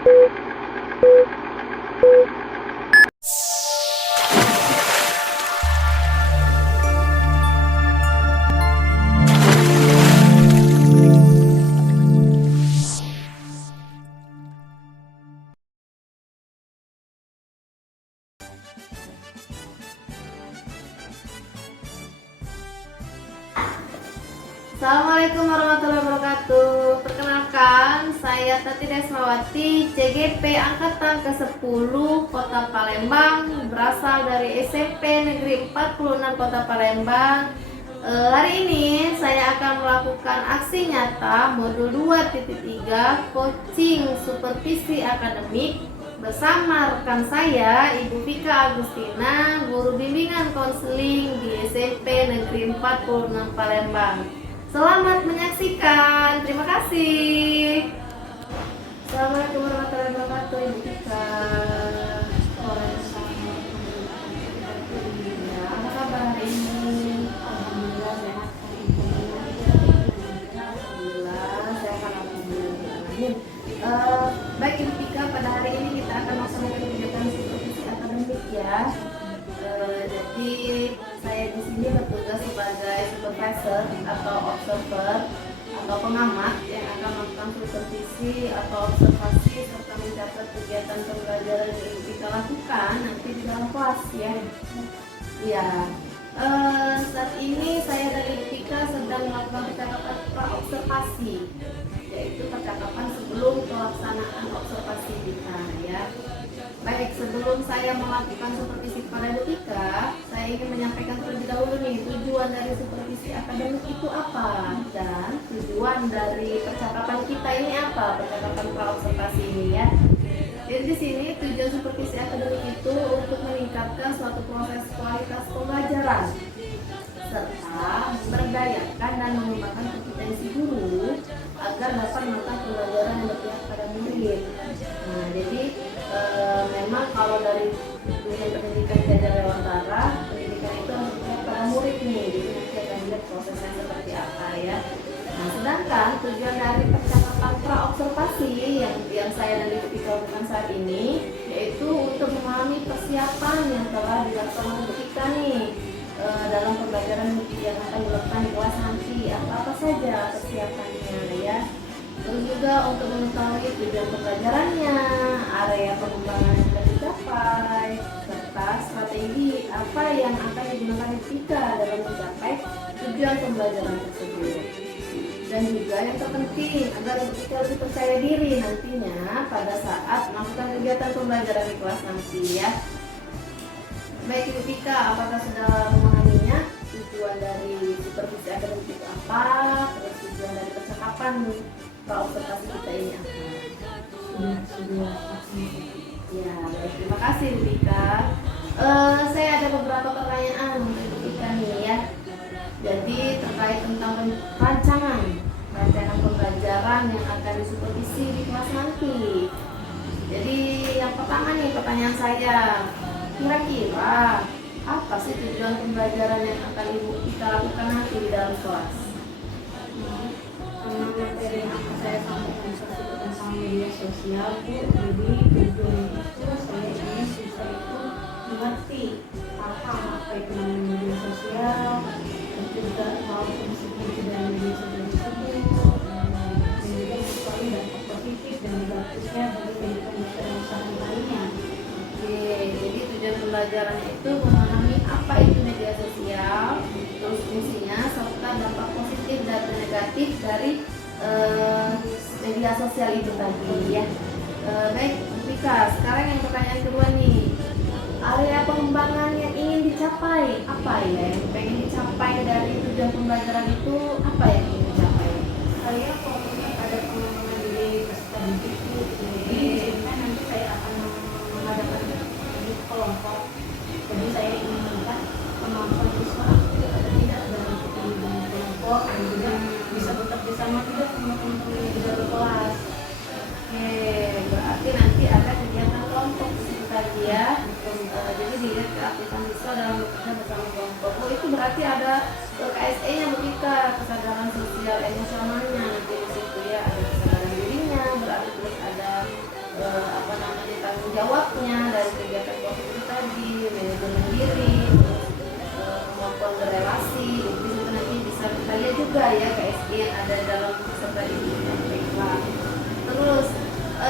Assalamualaikum warahmatullahi wabarakatuh. Perkenalkan, saya Tati Desmawati, CGP Angkatan ke-10 Kota Palembang, berasal dari SMP Negeri 46 Kota Palembang. Hari ini saya akan melakukan aksi nyata modul 2.3 coaching supervisi akademik bersama rekan saya, Ibu Vika Agustina, guru bimbingan konseling di SMP Negeri 46 Palembang. Selamat menyaksikan, terima kasih. Assalamualaikum warahmatullahi wabarakatuh, Ibu Vika. Ya, apa kabar hari ini? Alhamdulillah sehat. Alhamdulillah sehat, alhamdulillah. Baik Ibu Vika, pada hari ini kita akan melaksanakan kegiatan supervisi akademik ya. Jadi saya di sini bertugas sebagai supervisor atau observer atau pengamat yang akan melakukan supervisi atau observasi serta mencatat kegiatan pembelajaran yang kita lakukan nanti di dalam kelas ya. Ya, saat ini saya dari Vika sedang melakukan percakapan pra-observasi, yaitu percakapan sebelum pelaksanaan observasi kita ya. Baik, sebelum saya melakukan supervisi kepada Vika, saya ingin menyampaikan terlebih dahulu nih tujuan dari supervisi akademik itu apa dan tujuan dari percakapan kita ini apa, percakapan pra-observasi ini ya. Jadi di sini tujuan supervisi akademik itu untuk meningkatkan suatu proses kualitas pembelajaran serta memberdayakan dan mengembangkan kompetensi guru agar dapat melakukan pembelajaran yang berpihak pada murid. Nah, jadi memang kalau dari dunia pendidikan belajar lewatara, pendidikan itu harus berpihak pada murid nih. Jadi nanti akan lihat prosesnya seperti apa ya. Nah, sedangkan tujuan dari percakapan pra-observasi yang saya dan Vika lakukan saat ini yaitu untuk memahami persiapan yang telah dilakukan oleh Vika nih dalam pembelajaran yang akan dilakukan di kelas nanti, apa saja persiapannya ya. Terus juga untuk mengetahui tujuan pembelajarannya, area pengembangan yang sudah dicapai, serta strategi apa yang akan digunakan Vika dalam mencapai tujuan pembelajaran tersebut. Dan juga yang terpenting agar Vika lebih percaya diri nantinya pada saat melakukan kegiatan pembelajaran di kelas nanti ya. Baik Ibu Vika, apakah sudah memahaminya? Tujuan dari supervisi akademik itu apa? Terus tujuan dari percakapan pra-observasi kita ini apa? Sudah. Ya, baik, terima kasih Ibu Vika. Saya ada beberapa pertanyaan untuk Ibu Vika nih ya. Jadi terkait tentang rancangan pembelajaran yang akan disupervisi di kelas nanti. Jadi yang pertama nih pertanyaan saya, kira-kira apa sih tujuan pembelajaran yang akan Ibu Vika lakukan nanti di dalam kelas? Karena materi yang akan saya sampaikan tentang media sosial Bu, jadi tujuan itu saya ingin siswa itu mengerti paham apa itu namanya media sosial, dan juga tahu fungsi dari media sosial tersebut, dan juga mengetahui dampak positif dan bagusnya bagi kehidupan masyarakat lainnya. Oke, jadi tujuan pembelajaran itu memahami apa itu media sosial, terus fungsinya, serta dampak positif dan negatif dari media sosial itu tadi ya. Baik, Vika, sekarang yang pertanyaan kedua nih, area pengembangan yang ingin dicapai apa ya? Yang pengen dicapai dari tujuan pembelajaran itu apa yang ingin dicapai? Saya fokusnya pada pengembangan diri peserta didik Bu. Jadi sehingga nanti saya akan mengadakan di kelompok. Jadi saya ingin melihat kemampuan siswa ada tidak dalam keterlibatan kelompok, dan juga bisa bekerja sama tidak sama teman-teman di dalam kelas. Oke, berarti nanti ada kegiatan kelompok di situ tadi ya. Jadi dilihat keaktifan siswa dalam bekerja bersama kelompok. Oh, itu berarti ada KSE-nya Bu Vika, kesadaran sosial emosionalnya nanti di situ ya, ada kesadaran dirinya, berarti terus ada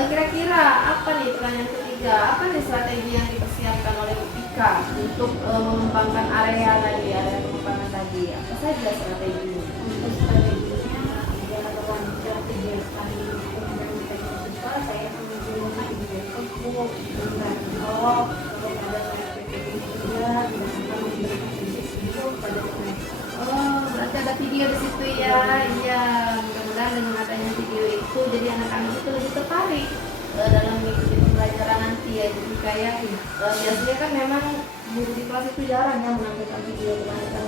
Kira-kira apa nih pertanyaan ketiga? Apa nih strategi yang dipersiapkan oleh Upika untuk mengembangkan area pengembangan tadi? Apa saja strateginya? Untuk strateginya agar lancar kegiatan dan siswa, saya akan menggunakan Facebook dan blog, lalu ada PPT juga dan akan memberikan video pada mereka. Oh, berarti ada video di situ ya. Iya, mudah-mudahan dengan adanya video itu jadi anak-anak itu lebih tertarik dalam mengikuti pembelajaran nanti ya. Jadi kayak biasanya kan memang guru di kelas itu jarang ya menampilkan video, kebanyakan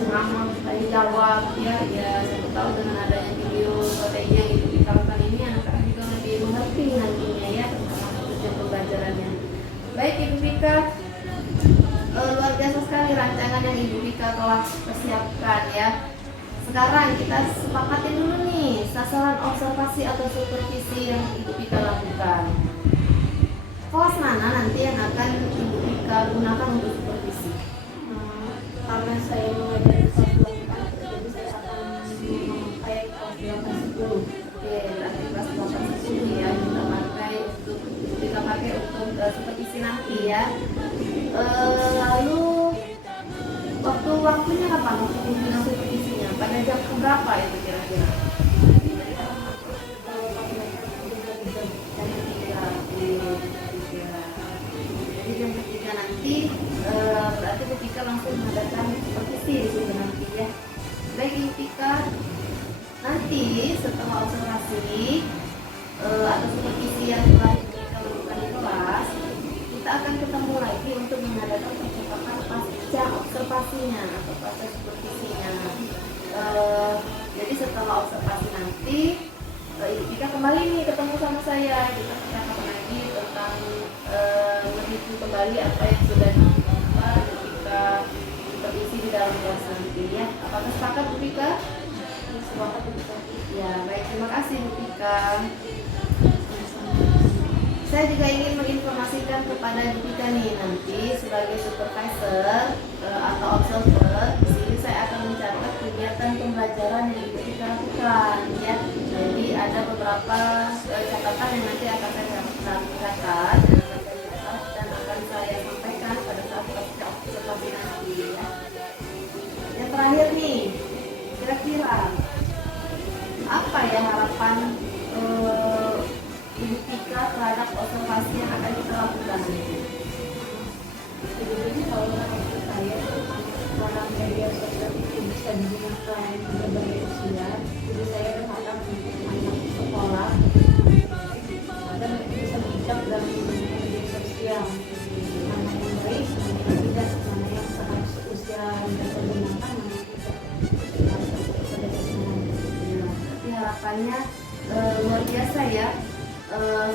ceramah, tanya jawab ya. Saya tahu dengan adanya video strategi yang itu diterapkan ini, anak-anak juga lebih mengerti nantinya ya tentang tujuan pembelajarannya. Baik Ibu Vika, luar biasa sekali rancangan yang Ibu Vika telah persiapkan ya. Sekarang kita sepakatin dulu nih sasaran observasi atau supervisi yang Ibu Vika lakukan. Kelas mana nanti yang akan Ibu Vika gunakan untuk supervisi? Karena saya mengajar di kelas 8, jadi saya akan memakai kelas 8-10. Oke, berarti kelas 8-10 ya kita pakai untuk supervisi nanti ya. Lalu waktunya kapan? Waktu pembinaan supervisinya pada jam berapa itu kira-kira? Jadi jam ketiga nanti berarti ketika langsung mengadakan supervisi di situ nanti ya. Baik ketika nanti setelah observasi atau supervisi yang telah kita lakukan di kelas, kita akan ketemu lagi untuk mengadakan percakapan pasca observasinya atau pasca supervisinya. Jadi setelah observasi nanti kita kembali nih ketemu sama saya, kita percakapan lagi tentang mereview kembali apa yang sudah kita supervisi di dalam kelas nanti ya. Apakah sepakat Bu Vika? Sepakat Bu Vika. Ya baik, terima kasih Bu Vika. Saya juga ingin menginformasikan kepada Bu Vika nih, nanti sebagai supervisor atau observer di sini saya akan mencatat kegiatan pembelajaran yang Ibu Vika lakukan ya. Jadi ada beberapa catatan yang nanti akan saya catat dan akan saya sampaikan pada saat observasi nanti ya. Yang terakhir nih, kira-kira apa ya harapan Ibu Vika terhadap observasi yang akan kita lakukan nanti? Jadi kalau menurut saya dalam media sosial itu bisa digunakan berbagai usia. Jadi saya berharap untuk anak sekolah dan bisa bijak dalam menggunakan media sosial, mana yang baik, mana yang tidak, mana yang seharusnya usia mereka gunakan, mana yang tidak. Tapi harapannya luar biasa ya,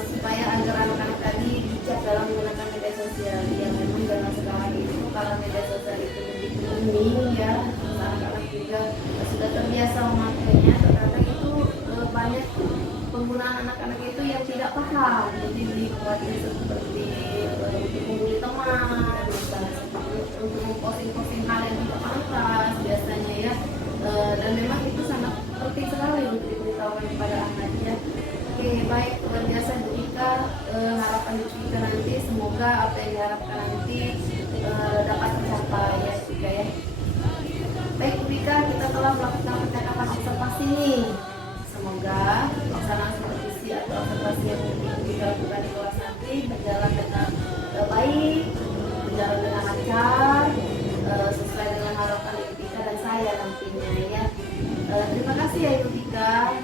supaya agar anak-anak tadi bijak dalam menggunakan media sosial. Ya memang dalam sekarang itu kalau media sosial itu lebih booming ya, anak-anak juga sudah terbiasa memakainya, ternyata itu banyak penggunaan anak-anak itu yang tidak paham, jadi dibuatnya seperti untuk membuli teman, misalnya untuk memposting-posting hal yang tidak pantas biasanya ya. Dan memang itu sangat penting sekali untuk diberitahukan kepada anaknya. Oke, baik, luar biasa Bu Vika. Harapan Bu Vika nanti semoga apa yang diharapkan nanti dapat tercapai ya Bu Vika ya. Baik Bu Vika, kita telah melakukan percakapan observasi nih. Semoga pelaksanaan supervisi atau observasi yang Bu Vika lakukan di kelas nanti berjalan dengan baik, berjalan dengan lancar, sesuai dengan harapan Ibu Vika dan saya nantinya ya. Terima kasih ya Ibu Vika.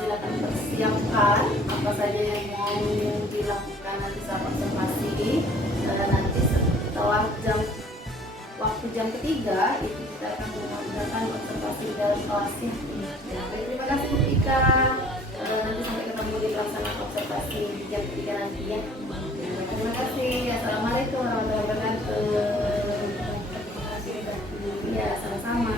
Silakan persiapkan apa saja yang mau dilakukan nanti saat observasi. Nanti setelah waktu jam ketiga itu kita akan mengadakan observasi dalam kelas ya. Baik, terima kasih Bu Vika. Nanti sampai ketemu di pelaksanaan observasi di jam ketiga nanti ya. Terima kasih. Assalamualaikum warahmatullahi wabarakatuh. Ya, sama-sama.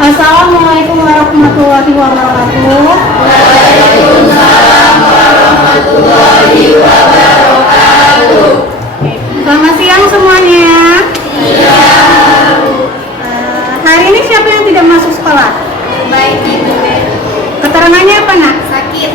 Assalamualaikum warahmatullahi wabarakatuh. Waalaikumsalam warahmatullahi wabarakatuh. Selamat siang semuanya. Iya. Hari ini siapa yang tidak masuk sekolah? Baik, Ibu. Keterangannya apa, Nak? Sakit.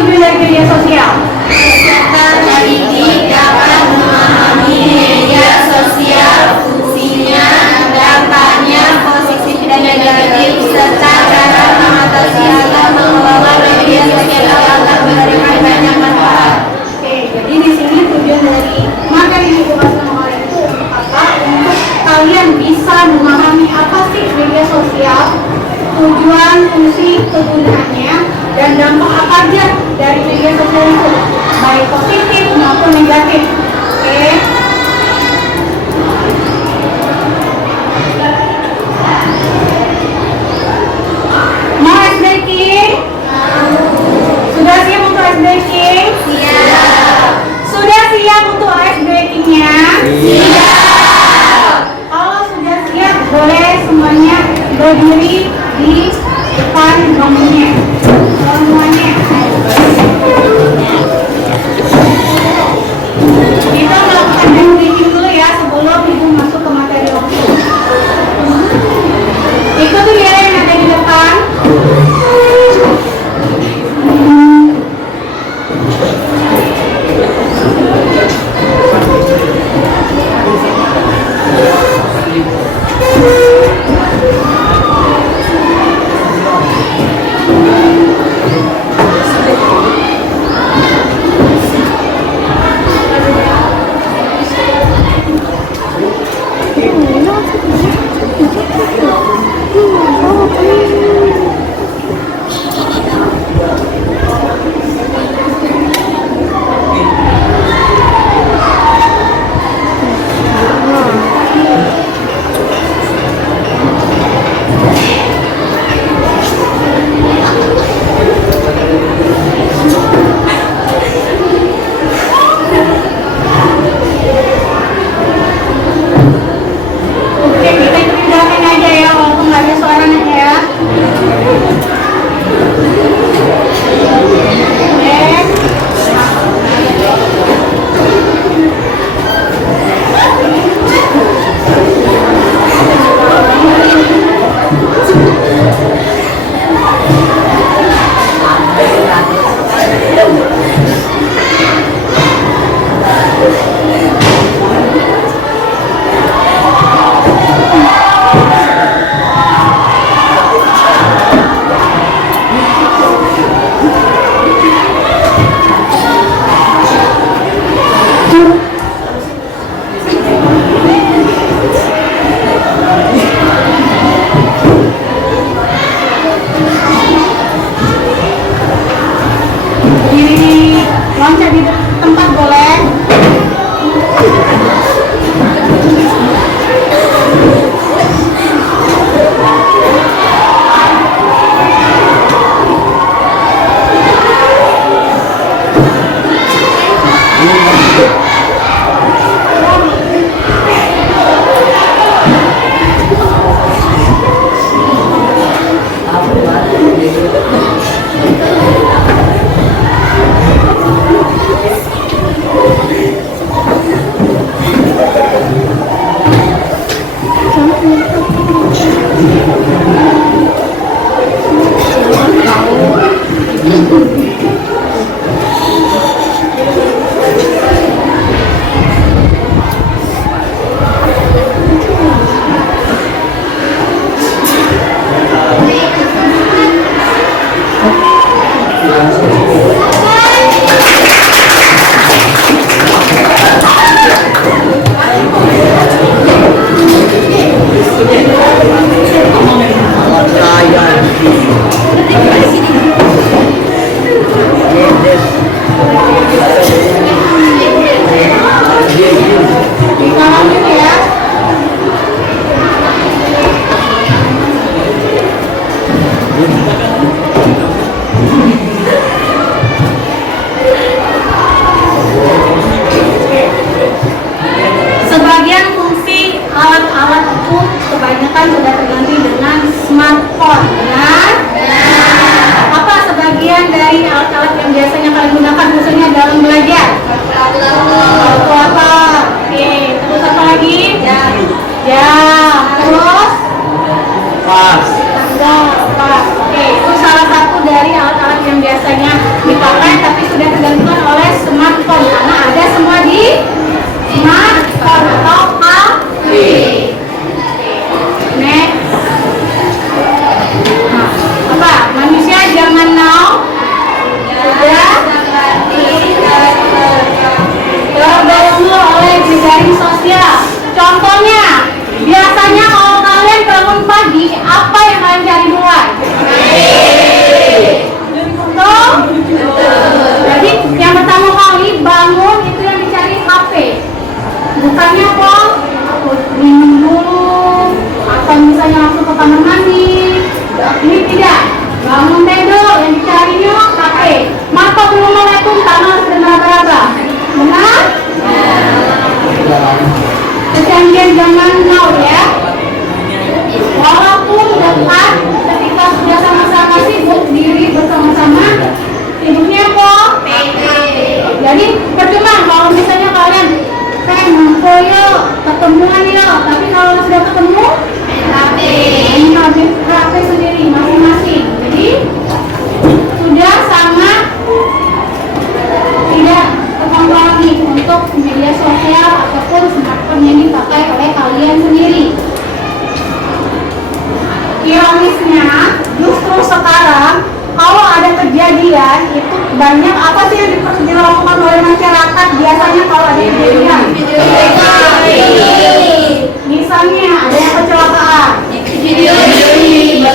tujuan dari media sosial? Peserta didik dapat memahami media sosial, fungsinya, dampaknya positif dan negatif, serta cara mengatasi atau mengelola media sosial agar memberikan banyak manfaat. Oke, jadi di sini tujuan dari materi yang dibahas sama kalian itu apa? Untuk kalian bisa memahami apa sih media sosial, tujuan, fungsi, kegunaannya, dan dampak apa aja dari media sosial itu, baik positif maupun negatif. Oke. Mau ice breaking? Sudah siap untuk ice breaking? Siap. Sudah siap untuk ice breakingnya? Siap. Kalau sudah siap, boleh semuanya berdiri di depan bangkunya. Semuanya. Kita melakukan ice breaking dulu ya sebelum ibu masuk ke materi langsung. Ikuti ya yang ada di depan. Contohnya, biasanya kalau kalian bangun pagi, apa yang kalian cari duluan? Betul? Jadi yang pertama kali bangun itu yang dicari HP. Bukannya kok minum dulu atau misalnya langsung ke kamar mandi. Ini tidak. Bangun tidur yang dicarinya HP. Mata belum melek pun tangan sudah meraba-raba. Benar? Kejadian zaman now ya. Walaupun dekat, ketika sudah sama-sama sibuk diri bersama-sama, sibuknya kok. Jadi percuma kalau misalnya kalian ngumpul yuk, ketemuan yuk, tapi kalau sudah ketemu, main HP sendiri masing-masing. Jadi sudah sama, tidak terpengaruh lagi untuk media sosial ataupun smartphone yang dipakai oleh kalian sendiri. Ironisnya, justru sekarang kalau ada kejadian itu banyak apa sih yang dilakukan oleh masyarakat biasanya kalau ada kejadian? Misalnya ada yang kecelakaan,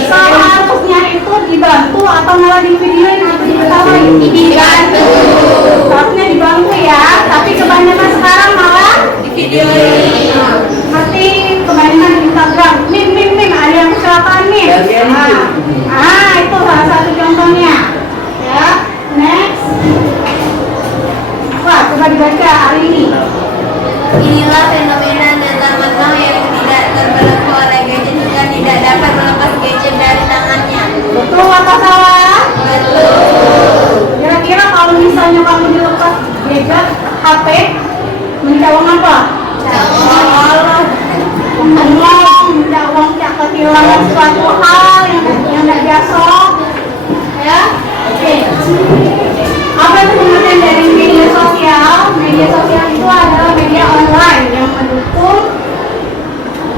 seharusnya itu dibantu atau malah divideoin atau diketawain? Dibantu. Seharusnya dibantu ya, tapi kebanyakan sekarang malah Divideoin. seperti kebanyakan di Instagram, mim ada yang kecelakaan nih. Itu salah satu contohnya. Ya, next. Wah, coba dibaca hari ini. Inilah fenomena dan zaman yang tidak terbelenggu oleh gadget juga tidak dapat melepas gadget dari tangannya. Betul atau salah? Betul. Kira-kira kalau misalnya kamu dilepas gadget, HP, mencawang apa? Mencawang tak kehilangan suatu hal yang tidak biasa. Ya, oke. Apa itu pengertian dari media sosial? Media sosial itu adalah media online yang mendukung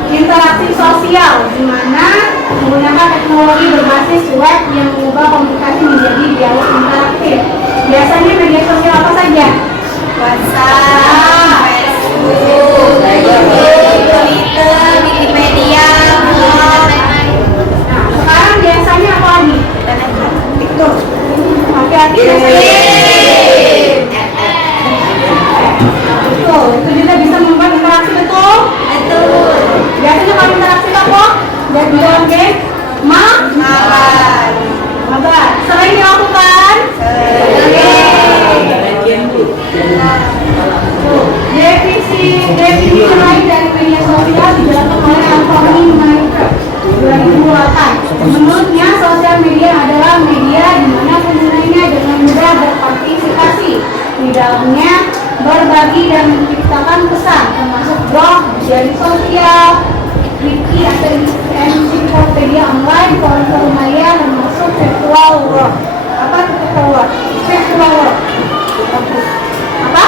interaksi sosial, di mana menggunakan teknologi berbasis web yang mengubah komunikasi menjadi dialog interaktif. Biasanya media sosial apa saja? WhatsApp, Facebook, Twitter, Wikipedia, blog. Nah, sekarang biasanya apa lagi? TikTok. Hati-hati betul, itu juga bisa membuat interaksi, betul? Betul. Biasanya kalau interaksi apa? Dan di dalam game mabar. Sering dilakukan? Definisi lain dari media sosial dijelaskan oleh Anthony Mayer 2008. Menurutnya, sosial media adalah media di mana penggunanya dengan mudah berpartisipasi di dalamnya, berbagi dan menciptakan pesan, termasuk blog, jejaring sosial, wiki atau ensiklopedia online, forum maya, termasuk virtual world. Apa virtual world? Virtual world. Apa?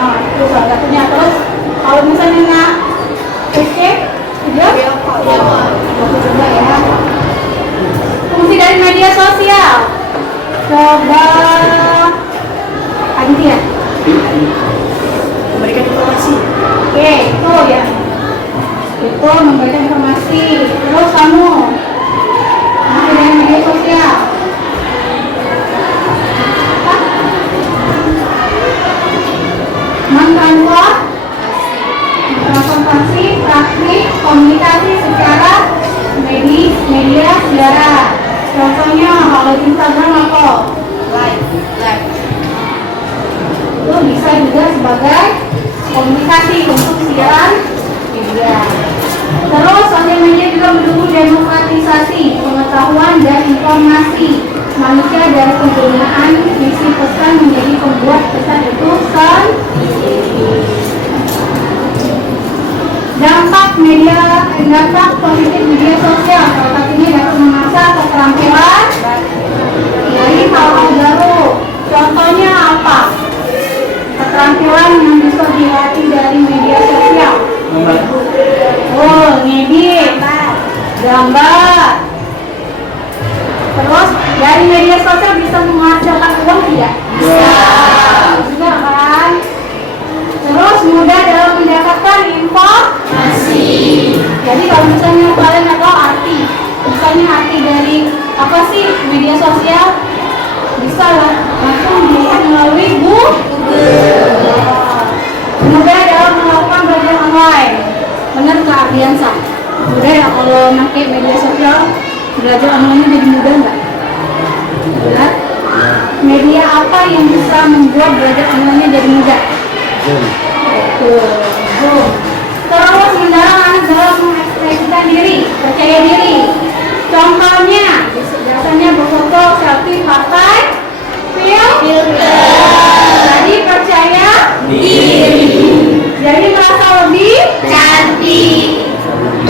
Itu salah satunya. Terus kalau misalnya juga coba ya. Fungsi dari media sosial. Coba Aditya. Memberikan informasi. Oke, itu ya. Itu memberikan informasi. Terus kamu fungsi dari media sosial. Apa? Mentranslasi praktik komunikasi secara media siaran. Contohnya kalau di Instagram apa? Live. Itu bisa juga sebagai komunikasi untuk siaran media. Terus sosial media juga mendukung demokratisasi pengetahuan dan informasi manusia dari penggunaan isi pesan menjadi pembuat pesan itu sendiri. Dampak positif media sosial salah satunya dapat mengasah keterampilan dari hal-hal baru. Contohnya apa? Keterampilan yang bisa dilatih dari media sosial. Ngedit, gambar. Terus dari media sosial bisa menghasilkan uang tidak? Bisa. Juga kan? Terus mudah dalam mendapatkan info Jadi kalau misalnya kalian nggak tahu misalnya arti dari apa sih media sosial, bisa lah langsung dilihat melalui Google. Mudah dalam melakukan belajar online. Benar nggak Ardiansa? Mudah ya kalau pakai media sosial belajar online jadi mudah nggak? Benar. Media apa yang bisa membuat belajar online jadi mudah? Zoom. Terus mendorong anak dalam mengekspresikan diri, percaya diri. Contohnya, biasanya berfoto selfie pakai filter. Jadi percaya diri. Jadi merasa lebih Cantik.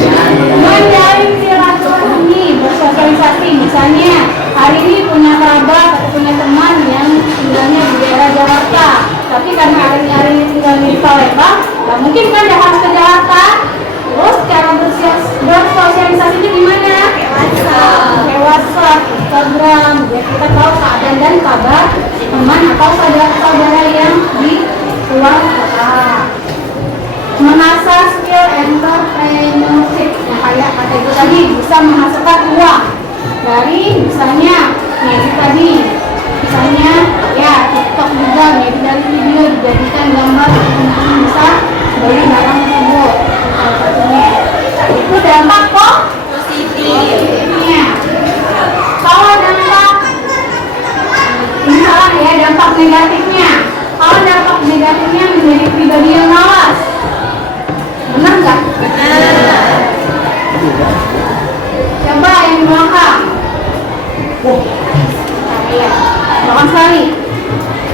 menjalin silaturahmi, bersosialisasi. Misalnya, hari ini punya kerabat atau punya teman yang tinggalnya di daerah Jakarta. Tapi karena hari-hari ini tinggal di Palembang, nggak mungkin kan dia harus ke Jakarta. Terus cara bersosialisasi itu gimana? WhatsApp, Instagram, biar kita tahu keadaan dan kabar teman atau saudara yang di luar kota. Mengasah skill entrepreneurship, yang kayak kata itu tadi, bisa menghasilkan uang dari misalnya ngedit tadi, misalnya ya TikTok juga ngedit dari video dijadikan gambar untuk bisa beli barang tersebut. Salah satunya itu dampak positifnya. Kalau dampak misalnya ya dampak negatifnya, kalau dampak negatifnya menjadi pribadi yang malas, benar nggak? Benar. Coba yang di belakang. Ya, bahkan sekali.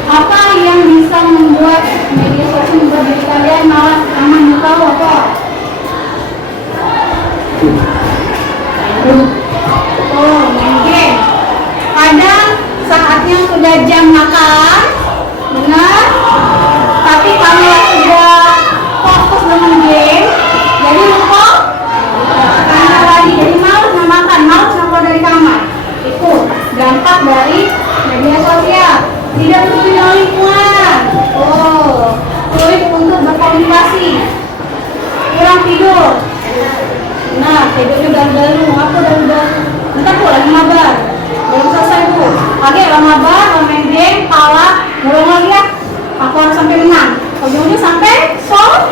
Apa yang bisa membuat media sosial membuat diri kalian malas aman lupa apa? Oh, main game. Kadang saatnya sudah jam makan, benar? Tapi kalau sudah fokus dengan game, jadi lupa. Karena lagi jadi malas makan, malas keluar dari kamar. Itu dampak dari media sosial. Tidak peduli lingkungan. Oh, sulit untuk berkomunikasi. Kurang tidur. Nah, tidurnya gagal, aku udah bentar tuh lagi mabar. Belum selesai tuh. Lagi mabar, main game, kalah, ngulang lagi ya. Aku harus sampai menang. Ujungnya sampai sobo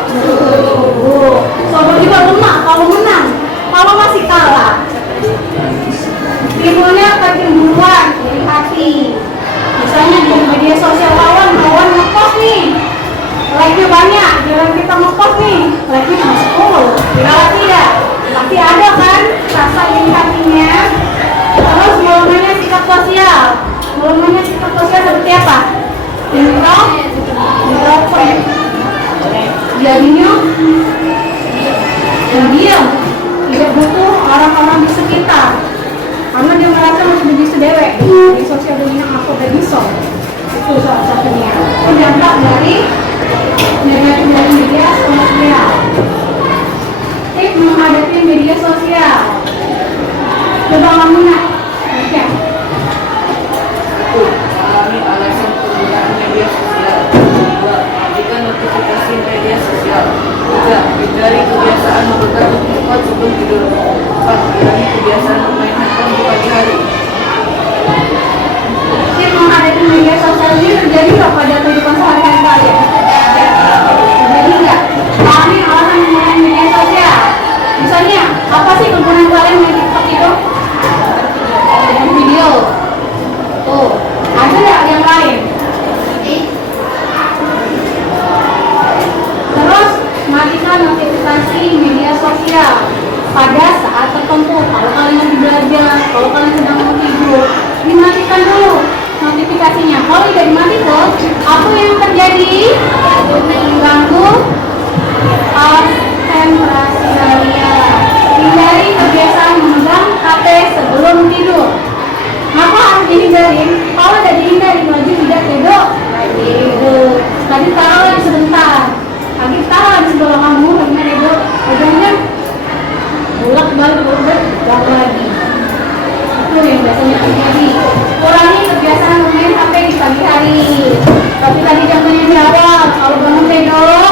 juga lemah kalau menang. Kalau masih kalah, timbulnya kecemburuan dari hati. Misalnya di media sosial kawan ngepost nih, like-nya banyak, jangan kita ngepost nih, like-nya cuma 10. Kalau tidak, pasti ada kan rasa iri hatinya. Terus mulanya sikap sosial seperti apa? Introvert. Jadinya diam, tidak butuh orang-orang di sekitar. Karena dia merasa masih bisa dewek di sosial dunia aku udah bisa. Itu salah satunya. Itu dampak dari negatif dari media sosial. Tips menghadapi media sosial. Coba kamu nak baca. Alami alasan penggunaan media sosial. 2. Aktifkan notifikasi media sosial. 3. Hindari kebiasaan membuka notifikasi sebelum tidur. 4. Kurangi kebiasaan bermain handphone di pagi hari. Tips menghadapi media sosial ini terjadi nggak pada kehidupan sehari-hari kalian? Terjadi nggak? Alami alasan menggunakan media sosial. Misalnya, apa sih kegunaan kalian main TikTok itu? Dan video. Tuh, ada nggak yang lain? Terus, matikan notifikasi media sosial pada saat tertentu. Kalau kalian lagi belajar, kalau kalian sedang mau tidur, dimatikan dulu notifikasinya. Kalau tidak dimatikan, apa yang terjadi? Mengganggu konsentrasi kalian. Hindari kebiasaan memegang HP sebelum tidur. Apa harus dihindarin? Kalau udah dihindarin, wajib tidak tidur. Tadi taruh lagi sebentar. Lagi taruh lagi sebelah kamu, lagi tidur. Ujungnya bulak balik ganggu lagi. Itu yang biasanya terjadi. Kurangi kebiasaan bermain HP di pagi hari. Tapi tadi contohnya di awal, kalau bangun tidur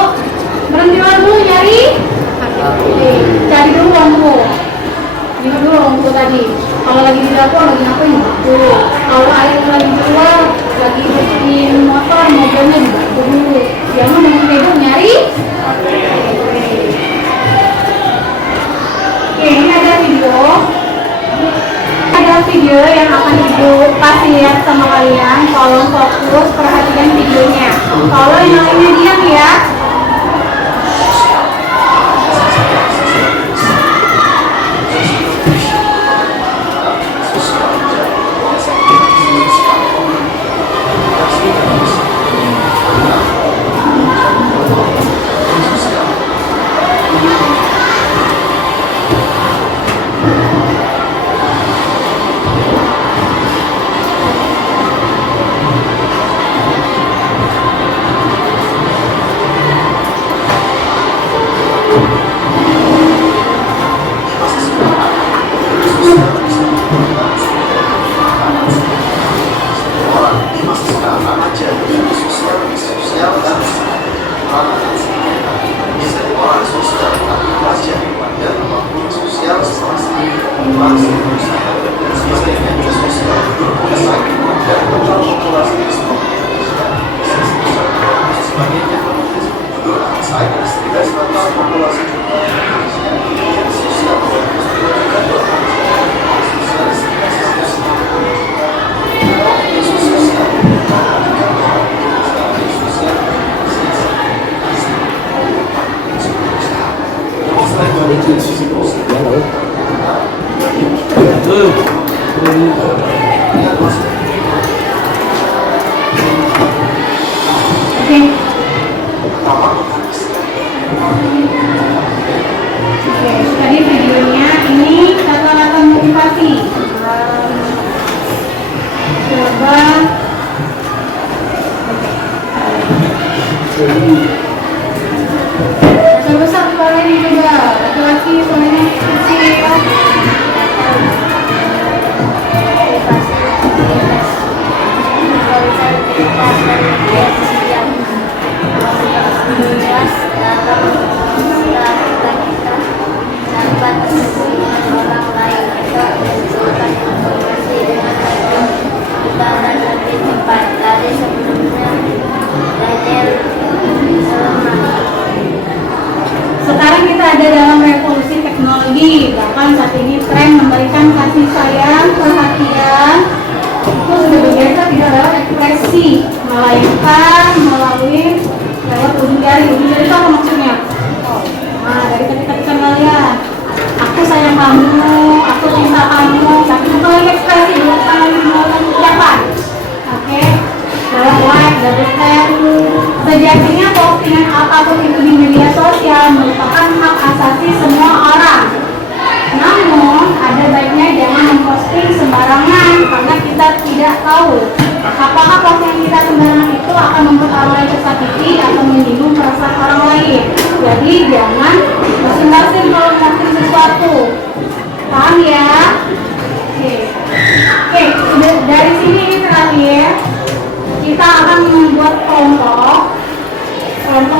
tuh tadi. Kalau lagi di dapur lagi ngapain dibantu. Kalau ayah lagi keluar lagi bersihin motor mobilnya dibantu dulu. Yang mau dengan ibu nyari. Oke, ini ada video. Ada video yang akan ibu kasih lihat sama kalian. Tolong fokus perhatikan videonya. Kalau yang lainnya diam ya. Tadi videonya ini kata-kata motivasi. Coba besar kepala ini coba. Laki-laki suaranya kecil. Sekarang kita ada dalam revolusi teknologi, bahkan saat ini tren memberikan kasih sayang, perhatian itu sudah berbiasa tidak lewat ekspresi, melainkan melalui lewat ujung jari. Ujung jari itu apa maksudnya? Nah, dari ketika kalian, aku sayang kamu, aku cinta kamu, tapi melalui ekspresi bukan melalui ucapan. Oke, lewat like, double tap. Sejatinya postingan apapun itu di media sosial merupakan hak asasi semua orang. Namun, ada baiknya jangan memposting sembarangan karena kita tidak tahu apakah postingan kita sembarangan itu akan membuat orang lain tersakiti atau menyinggung perasaan orang lain. Jadi jangan masing-masing kalau posting sesuatu. Paham ya? Oke, dari sini ini terakhir kita akan membuat kelompok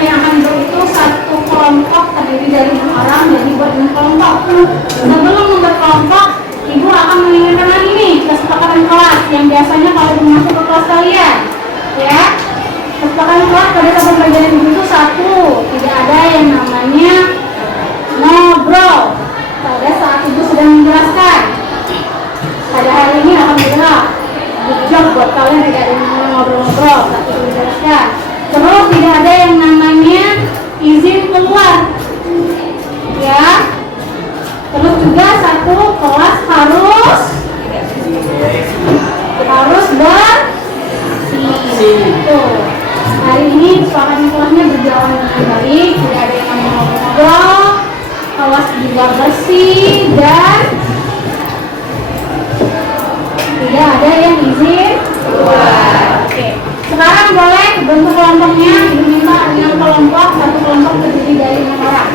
yang akan dibuat itu satu kelompok terdiri dari 6 orang, jadi buat kelompok. Sebelum membuat kelompok, ibu akan mengingatkan lagi nih kesepakatan kelas yang biasanya kalau ibu masuk ke kelas kalian, ya. Kesepakatan kelas pada saat pembelajaran ibu itu satu, tidak ada yang namanya ngobrol pada saat ibu sedang menjelaskan. Pada hari ini alhamdulillah good job buat kalian, tidak ada yang namanya ngobrol-ngobrol saat ibu menjelaskan. Terus tidak ada yang namanya izin keluar, ya. Terus juga satu kelas harus bersih. Hari ini kesepakatan kelasnya berjalan dengan baik, tidak ada yang namanya ngobrol, kelas juga bersih dan tidak ada yang izin keluar. Oke. Sekarang boleh bentuk kelompoknya diminta dengan kelompok, satu kelompok terdiri dari 6 orang.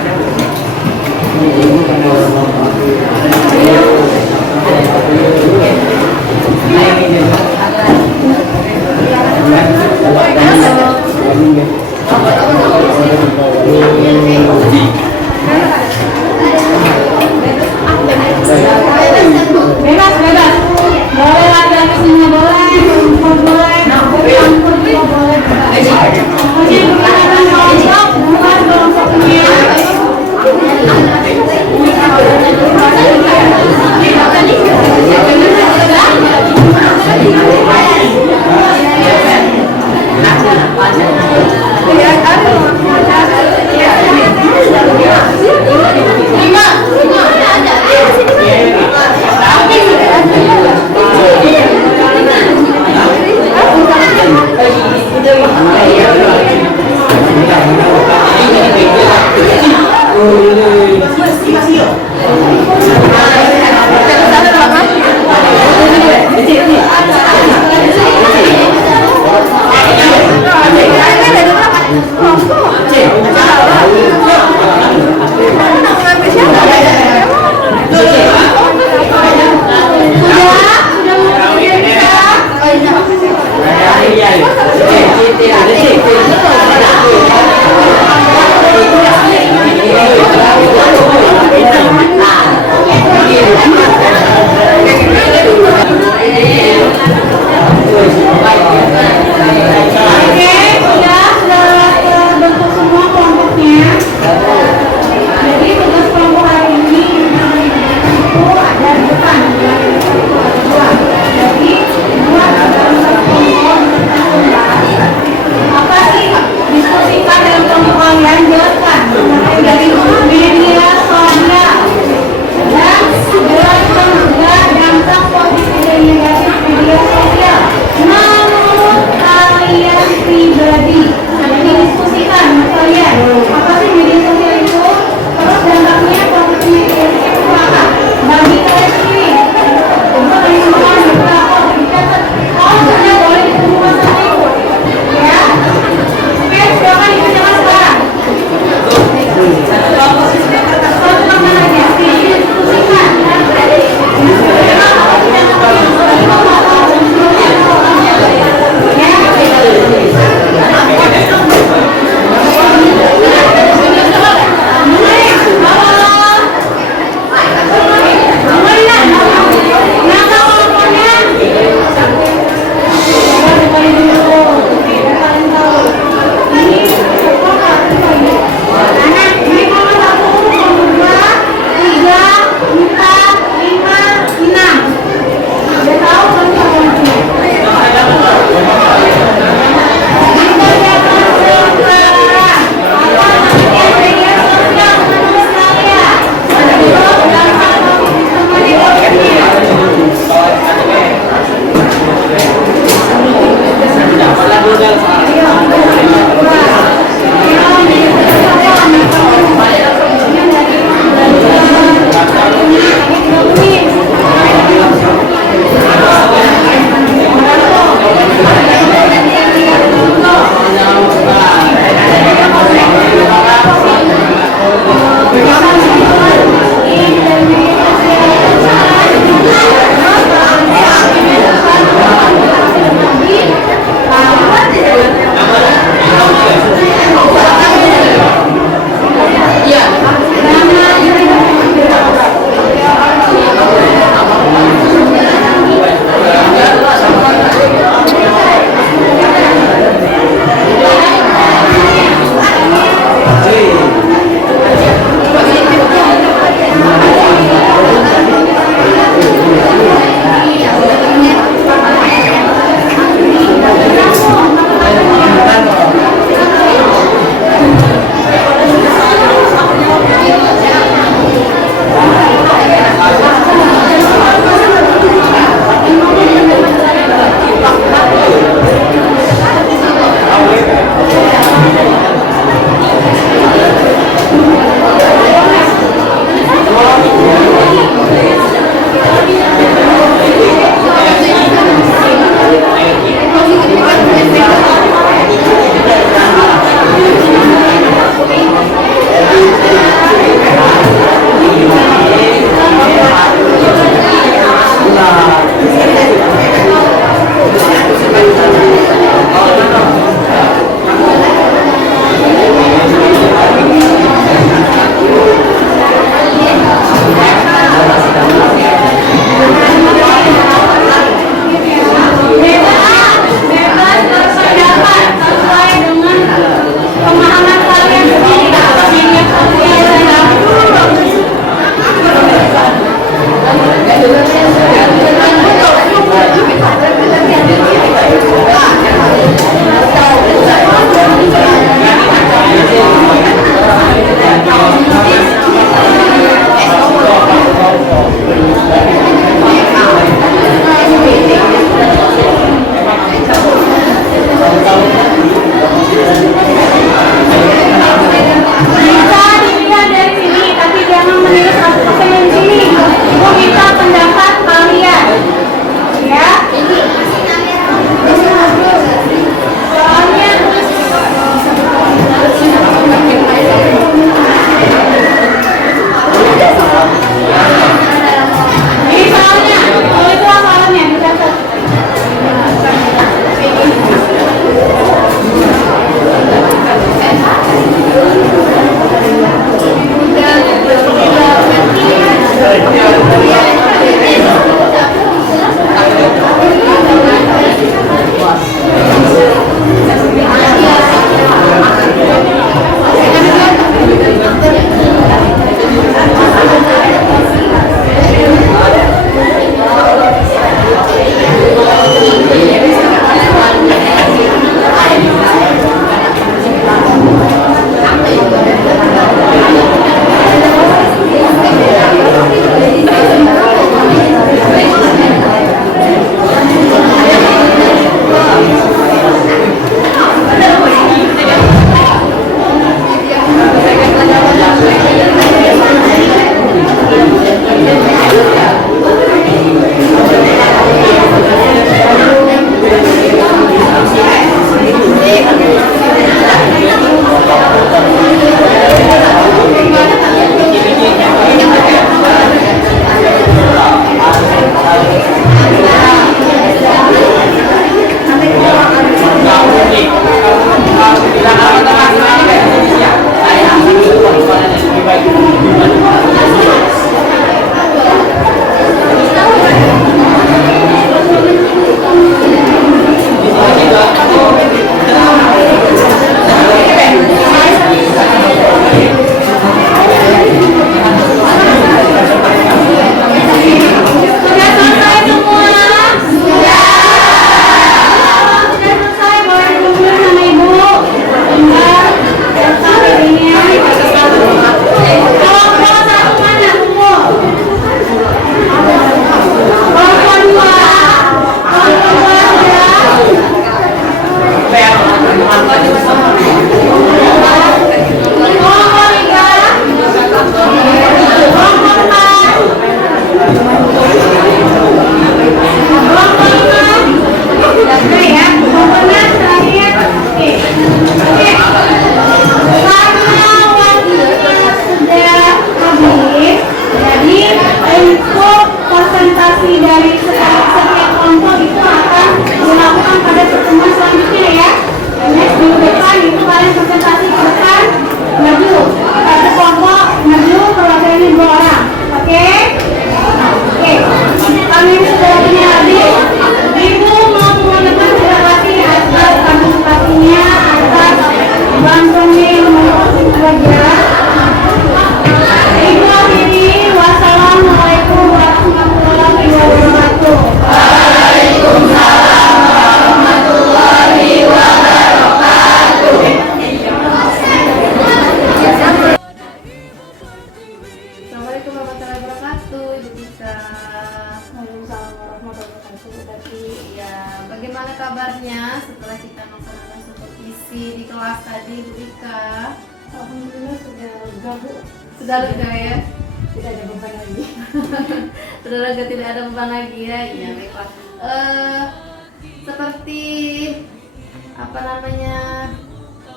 Iya. lega Bu. Sudah lega ya? Tidak ada beban lagi. Sudah lega, tidak ada beban lagi ya? Iya, baiklah. Seperti apa namanya,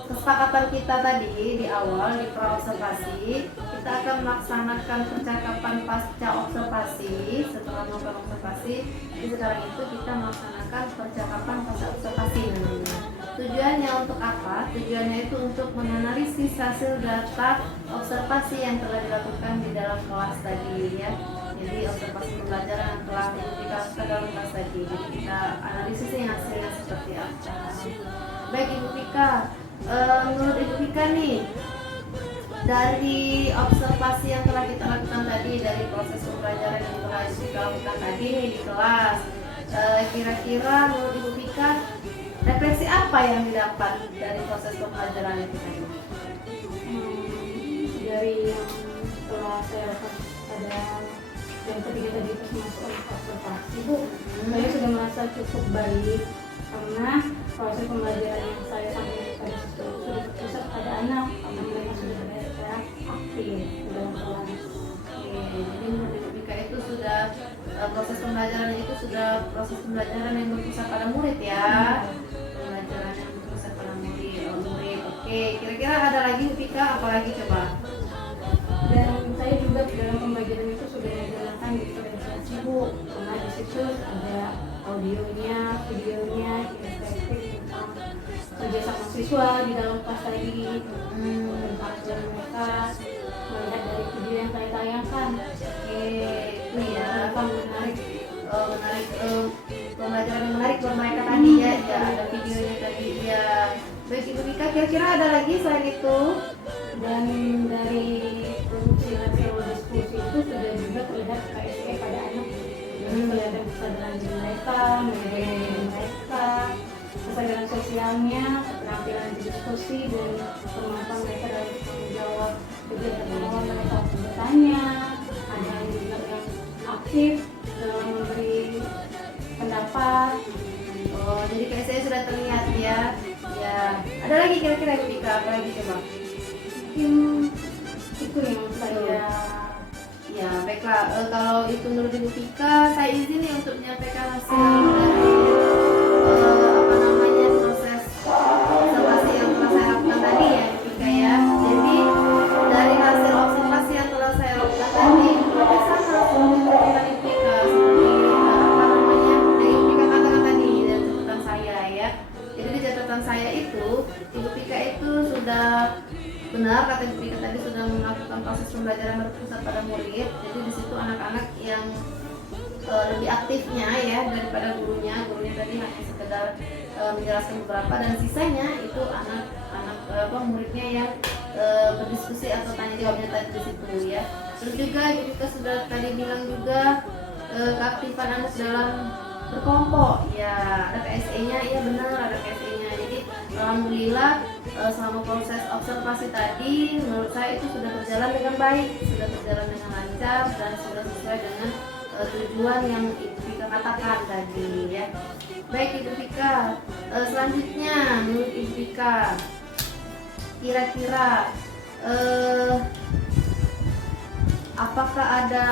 kesepakatan kita tadi di awal di praobservasi, kita akan melaksanakan percakapan pasca observasi setelah melakukan observasi. Jadi sekarang itu kita melaksanakan percakapan pasca observasi namanya. Tujuannya untuk apa? Tujuannya itu untuk menganalisis hasil data observasi yang telah dilakukan di dalam kelas tadi ya. Jadi observasi pembelajaran yang telah dilakukan dalam kelas tadi. Jadi kita analisisnya hasilnya seperti apa. Baik Ibu Pika, menurut Ibu Pika nih, dari observasi yang telah kita lakukan tadi, dari proses pembelajaran yang telah kita lakukan tadi di kelas, kira-kira menurut Ibu Pika refleksi apa yang didapat dari proses pembelajaran itu tadi? Dari yang setelah saya lakukan pada yang ketiga tadi pas masuk observasi Bu, saya sudah merasa cukup baik karena proses pembelajaran yang saya sampaikan pada siswa itu sudah terpusat pada anak karena mereka sudah secara aktif di dalam kelas. Jadi menurut Ibu Pika itu sudah proses pembelajaran itu sudah proses pembelajaran yang berpusat pada murid ya. Pembelajaran yang berpusat pada murid. Oke, kira-kira ada lagi Ibu Pika, apa lagi coba? Dan saya juga dalam pembelajaran itu sudah menggunakan diferensiasi Bu, karena di situ ada audionya, videonya, interaktif tentang kerjasama siswa di dalam kelas tadi, tentang mereka melihat dari video yang saya tayangkan. Oke, itu ya. Menarik. Menarik, pembelajaran yang menarik buat mereka tadi ya. Ya, ada videonya tadi ya. Baik Ibu Pika, kira-kira ada lagi selain itu? Dan dari produksi hasil diskusi itu sudah juga terlihat KSE pada anak. Jadi kelihatan kesadaran diri mereka, menghargai mereka, kesadaran sosialnya, keterampilan diskusi dan kemampuan mereka dalam menjawab kegiatan awal mereka bertanya. Ada juga yang aktif dalam memberi pendapat. Oh, jadi kayak saya sudah terlihat ya. Ya, ada lagi kira-kira Ibu Pika, apa lagi coba? Mungkin itu yang saya. Ya, baiklah. Kalau itu menurut Ibu Pika, saya izin nih untuk menyampaikan hasil dari apa namanya proses observasi yang telah saya lakukan tadi ya, Ibu Pika ya. Jadi dari hasil observasi yang telah saya lakukan tadi, hampir sama dengan Ibu Pika seperti apa namanya yang Ibu Pika katakan tadi dari catatan saya ya. Jadi di catatan saya itu, Ibu Pika itu sudah benar kata Ibu Pika tadi sudah melakukan proses pembelajaran berpusat pada murid. Jadi di situ anak-anak yang lebih aktifnya ya daripada gurunya. Gurunya tadi hanya sekedar menjelaskan beberapa dan sisanya itu anak-anak muridnya yang berdiskusi atau tanya jawabnya tadi di situ ya. Terus juga Ibu Pika sudah tadi bilang juga keaktifan anak dalam berkelompok ya, ada KSE-nya, iya benar ada KSE-nya. Jadi alhamdulillah selama proses observasi tadi menurut saya itu sudah berjalan dengan baik, sudah berjalan dengan lancar dan sudah sesuai dengan tujuan yang Ibu Pika katakan tadi ya. Baik Ibu Pika, selanjutnya menurut Ibu Pika kira-kira apakah ada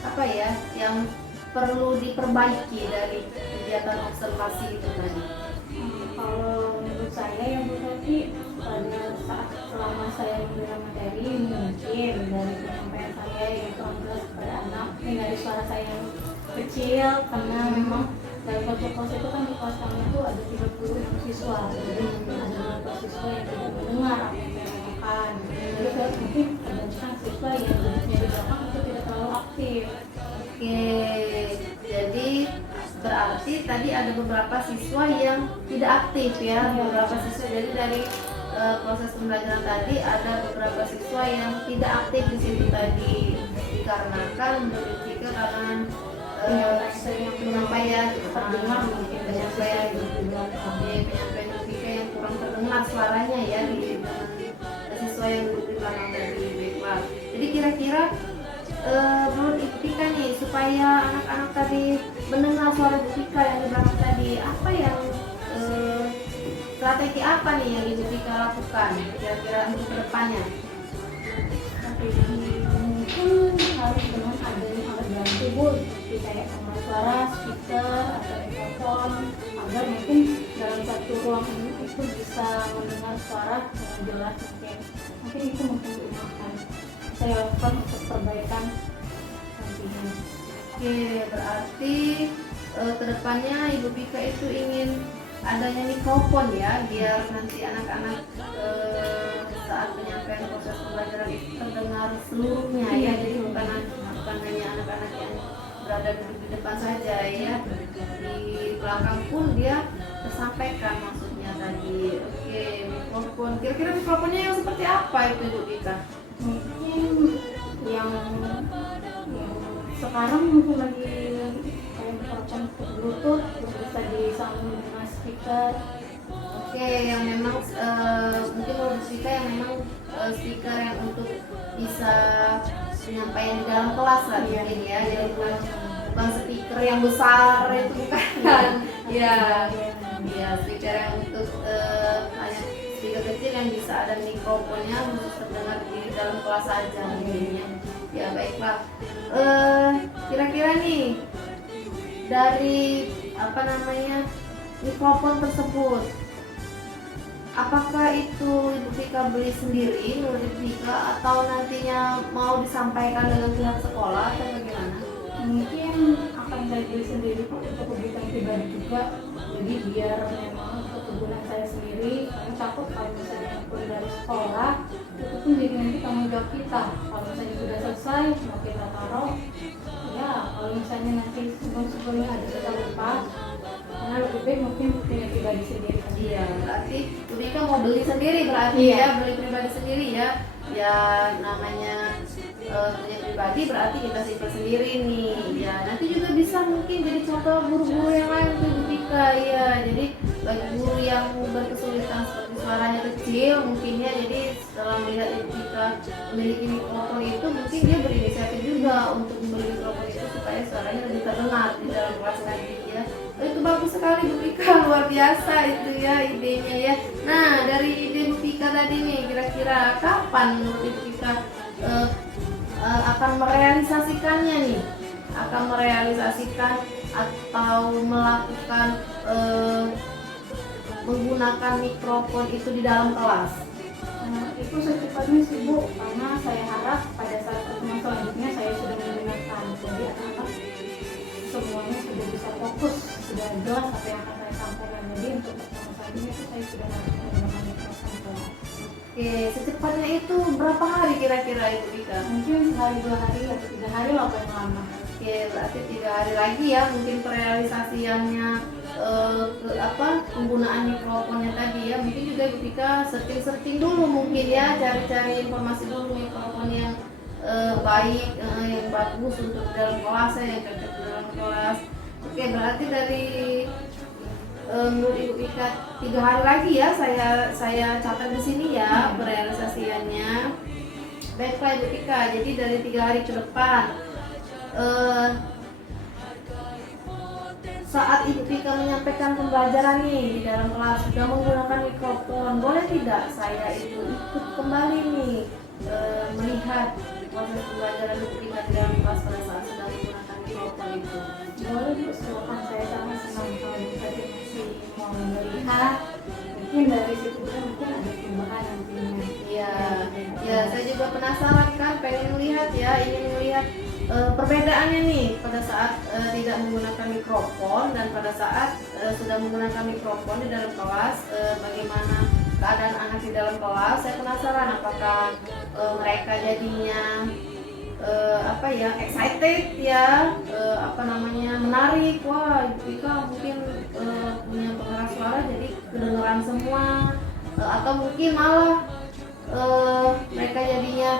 apa ya yang perlu diperbaiki dari kegiatan observasi itu tadi? Kalau menurut saya yang berarti pada saat selama saya memberi materi mungkin dari penyampaian saya yang kurang jelas kepada anak, dari suara saya yang kecil karena memang dalam kelas itu kan di kelas kami itu ada 30 siswa, jadi ada beberapa siswa yang tidak mendengar apa yang saya katakan. Jadi saya mungkin kebanyakan siswa yang duduknya di belakang itu tidak terlalu aktif. Oke, jadi berarti tadi ada beberapa siswa yang tidak aktif ya, beberapa siswa. Jadi dari proses pembelajaran tadi ada beberapa siswa yang tidak aktif di situ tadi dikarenakan menurut Pika karena penyampaian terdengar mungkin penyampaian Pika yang kurang terdengar suaranya ya di siswa yang duduk di belakang tadi. Baiklah. Jadi kira-kira menurut Ibu Pika nih supaya anak-anak tadi mendengar suara Ibu Pika yang di belakang tadi, apa yang strategi apa nih yang Ibu Pika lakukan kira-kira untuk kedepannya? kayak pengeras suara, speaker atau mikrofon, agar mungkin dalam satu ruangan itu bisa mendengar suara dengan jelas. Mungkin itu mungkin diusahakan saya lakukan untuk perbaikan nantinya. Oke, berarti kedepannya Ibu Pika itu ingin adanya mikrofon ya, biar nanti anak-anak saat penyampaian proses pembelajaran itu terdengar seluruhnya ya, jadi bukan hanya anak-anak yang berada duduk di depan saja ya, di belakang pun dia tersampaikan maksudnya tadi. Oke, mikrofon, kira-kira mikrofonnya yang seperti apa itu Ibu Pika? Mungkin yang sekarang mungkin lagi kayak mikrofon Bluetooth terus bisa disambung dengan speaker. Oke, yang memang mungkin menurut speaker yang memang speaker yang untuk bisa penyampaian di dalam kelas lah mungkin ya, jadi bukan speaker yang besar itu bukan. Ya, ya speaker yang untuk hanya speaker kecil yang bisa ada mikrofonnya untuk terdengar di dalam kelas saja mungkin ya. Ya baiklah. Kira-kira nih dari apa namanya mikrofon tersebut, apakah itu Ibu Pika beli sendiri menurut Ibu Pika atau nantinya mau disampaikan dengan pihak sekolah atau bagaimana? Mungkin akan saya beli sendiri untuk kebutuhan pribadi juga, jadi biar memang kebutuhan saya sendiri. Karena takut kalau misalnya pun dari sekolah itu pun jadi nanti tanggung jawab kita. Kalau misalnya sudah selesai mau kita taruh, ya kalau misalnya nanti sebelum-sebelumnya ada kita lupa, karena lebih baik mungkin punya pribadi sendiri. Iya, berarti Ibu Pika mau beli sendiri berarti Iya. ya, beli pribadi sendiri ya. Ya namanya punya pribadi berarti kita simpan sendiri nih. Ya nanti juga bisa mungkin jadi contoh guru-guru yang lain tuh Ibu Pika ya. Jadi bagi guru yang berkesulitan seperti suaranya kecil mungkin ya, jadi setelah melihat Ibu Pika memiliki mikrofon itu mungkin dia berinisiatif juga untuk membeli mikrofon itu supaya suaranya lebih terdengar di dalam kelas nanti ya. Itu bagus sekali Bu Pika, luar biasa itu ya idenya ya. Nah dari ide Bu Pika tadi nih, kira-kira kapan menurut Ibu Pika akan merealisasikannya nih? Akan merealisasikan atau melakukan menggunakan mikrofon itu di dalam kelas? Itu secepatnya sih Bu, karena saya harap pada saat pertemuan selanjutnya saya sudah menggunakan, jadi anak-anak semuanya sudah bisa fokus, sudah jelas apa yang akan saya sampaikan. Jadi untuk pertemuan selanjutnya itu saya sudah harus menggunakan mikrofon kelas. Oke, secepatnya itu berapa hari kira-kira Ibu Pika? Mungkin sehari 2 hari atau 3 hari lah paling lama. Oke, berarti 3 hari lagi ya mungkin perealisasiannya penggunaan mikrofonnya tadi ya. Mungkin juga Ibu Pika searching dulu mungkin ya, cari-cari informasi dulu mikrofon yang baik, yang bagus untuk dalam kelas ya, yang cocok di dalam kelas. Oke, berarti dari menurut Ibu Pika 3 hari lagi ya, saya catat di sini ya perealisasiannya. Baiklah Ibu Pika, jadi dari 3 hari ke depan saat Ibu Pika menyampaikan pembelajaran nih di dalam kelas sudah menggunakan mikrofon, boleh tidak saya itu ikut kembali nih melihat proses pembelajaran Ibu Pika di dalam kelas pada saat sedang menggunakan mikrofon itu? Boleh Bu, silakan, saya sangat senang kalau bisa masih mau melihat. Mungkin dari situ juga mungkin ada perubahan nantinya. Iya, ya saya juga penasaran kan, pengen lihat ya, ingin melihat perbedaannya nih pada saat tidak menggunakan mikrofon dan pada saat sudah menggunakan mikrofon di dalam kelas, bagaimana keadaan anak di dalam kelas. Saya penasaran apakah mereka jadinya excited ya, menarik. Wah, Pika mungkin punya pengeras suara jadi kedengeran semua, atau mungkin malah mereka jadinya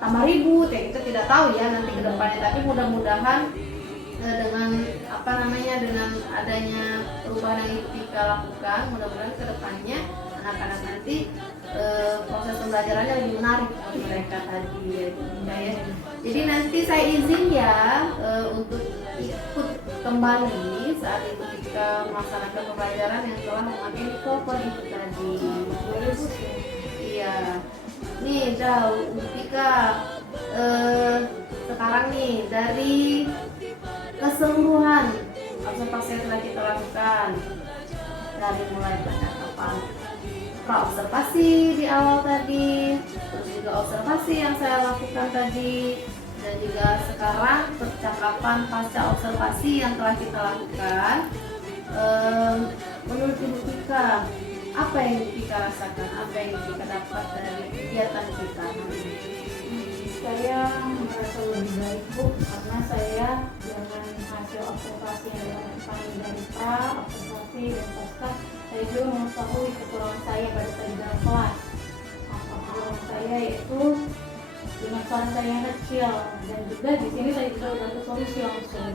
tambah ribut ya, kita tidak tahu ya nanti ke depannya. Tapi mudah-mudahan dengan dengan adanya perubahan yang Ibu Pika lakukan, mudah-mudahan ke depannya anak-anak nanti proses pembelajarannya lebih menarik bagi mereka tadi ya, Ibu Pika ya. Jadi nanti saya izin ya untuk ikut kembali saat Ibu Pika melaksanakan pembelajaran yang telah memakai mikrofon itu tadi. Boleh Bu? Iya. Nih Ibu Pika, sekarang nih dari keseluruhan observasi yang telah kita lakukan dari mulai percakapan pra-observasi di awal tadi, terus juga observasi yang saya lakukan tadi, dan juga sekarang percakapan pasca observasi yang telah kita lakukan. Menurut Ibu Pika, apa yang Ibu Pika rasakan, apa yang Ibu Pika dapat dari kegiatan kita hari ini? Saya merasa lebih baik Bu, karena saya dengan hasil observasi yang dilakukan dari observasi dan pasca, saya juga mengetahui kekurangan saya pada saat di dalam kelas. Kekurangan saya yaitu dengan suara saya yang kecil, dan juga di sini saya juga dapat solusi langsung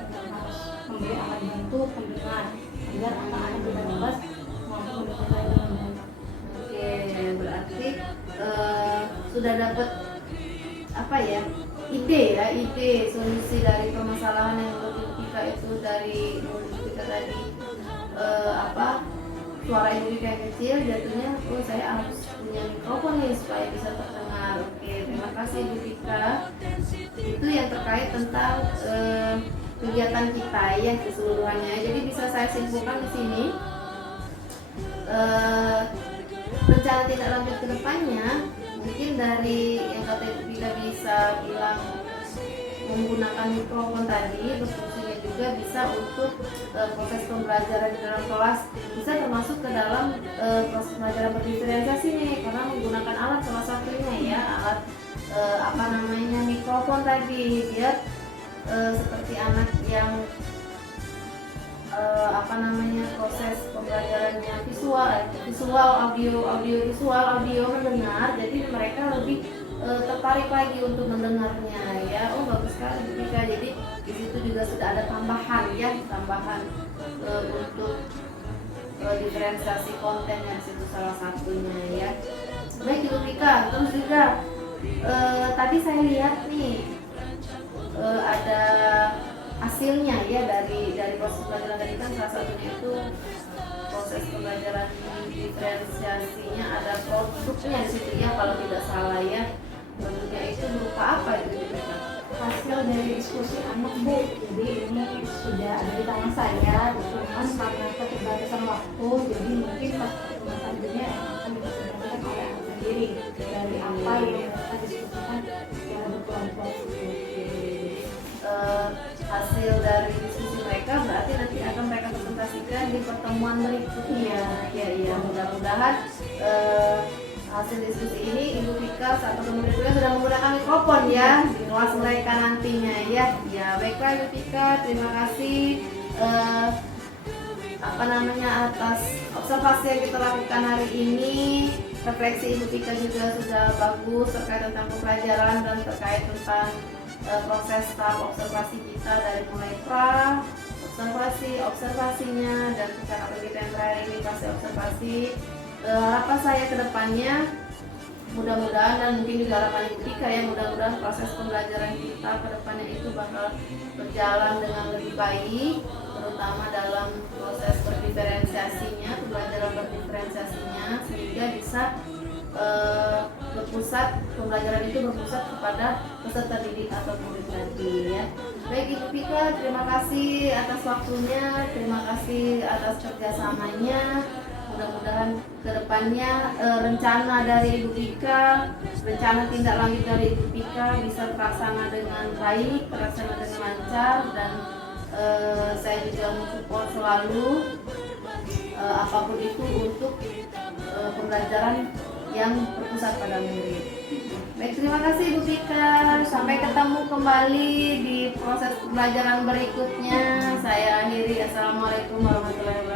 dengan harus memberi alat bantu pendengar agar anak-anak tidak bebas mampu mendengar saya dengan baik. Oke, berarti sudah dapat apa ya, ide solusi dari permasalahan yang menurut kita itu dari menurut kita tadi, suara Ibu Pika yang kecil, jatuhnya saya harus punya mikrofon nih supaya bisa terdengar. Oke, terima kasih Ibu Pika. Itu yang terkait tentang kegiatan kita ya keseluruhannya. Jadi bisa saya simpulkan di sini, rencana tindak lanjut ke depannya mungkin dari yang kata Ibu Pika bisa bilang menggunakan mikrofon tadi, berfungsinya juga bisa untuk proses pembelajaran di dalam kelas, bisa termasuk ke dalam proses pembelajaran berdiferensiasi nih, karena menggunakan alat salah satunya ya, alat mikrofon tadi, biar seperti anak yang proses pembelajarannya audio mendengar, jadi mereka lebih tertarik lagi untuk mendengarnya ya. Bagus sekali Ibu Pika. Jadi di situ juga sudah ada tambahan untuk diferensiasi kontennya, di situ salah satunya ya. Baik Ibu Pika, terus juga tadi saya lihat nih ada hasilnya ya dari proses pembelajaran tadi, kan salah satunya itu proses pembelajaran diferensiasinya, ada produknya di situ ya kalau tidak salah ya. Produknya itu berupa apa itu? Hasil dari diskusi anak Bu, jadi ini sudah ada di tangan saya, cuman karena keterbatasan waktu, jadi mungkin pas pertemuan selanjutnya akan dipresentasikan oleh anak sendiri dari apa yang mereka diskusikan secara berkelompok. Hasil dari diskusi mereka berarti nanti akan mereka presentasikan di pertemuan berikutnya. Ya, mudah-mudahan hasil diskusi ini Ibu Pika saat pertemuan berikutnya sudah menggunakan mikrofon ya di kelas mereka nantinya ya. Ya, baiklah Ibu Pika, terima kasih atas observasi yang kita lakukan hari ini. Refleksi Ibu Pika juga sudah bagus terkait tentang pembelajaran dan terkait tentang proses tahap observasi kita dari mulai observasinya dan sekarang kita yang terakhir ini fase observasi. Harapan saya ke depannya, mudah-mudahan, dan mungkin juga harapan Ibu Pika ya, mudah-mudahan proses pembelajaran kita ke depannya itu bakal berjalan dengan lebih baik, terutama dalam proses berdiferensiasinya, pembelajaran berdiferensiasinya, sehingga bisa pembelajaran itu berpusat kepada peserta didik atau murid tadi ya. Baik Ibu Pika, terima kasih atas waktunya, terima kasih atas kerjasamanya. Mudah-mudahan kedepannya rencana dari Ibu Pika, rencana tindak lanjut dari Ibu Pika bisa terlaksana dengan baik, terlaksana dengan lancar, dan saya juga mensupport selalu apapun itu untuk pembelajaran yang berpusat pada murid. Baik, terima kasih Ibu Pika. Sampai ketemu kembali di proses pembelajaran berikutnya. Saya akhiri. Assalamualaikum warahmatullahi wabarakatuh.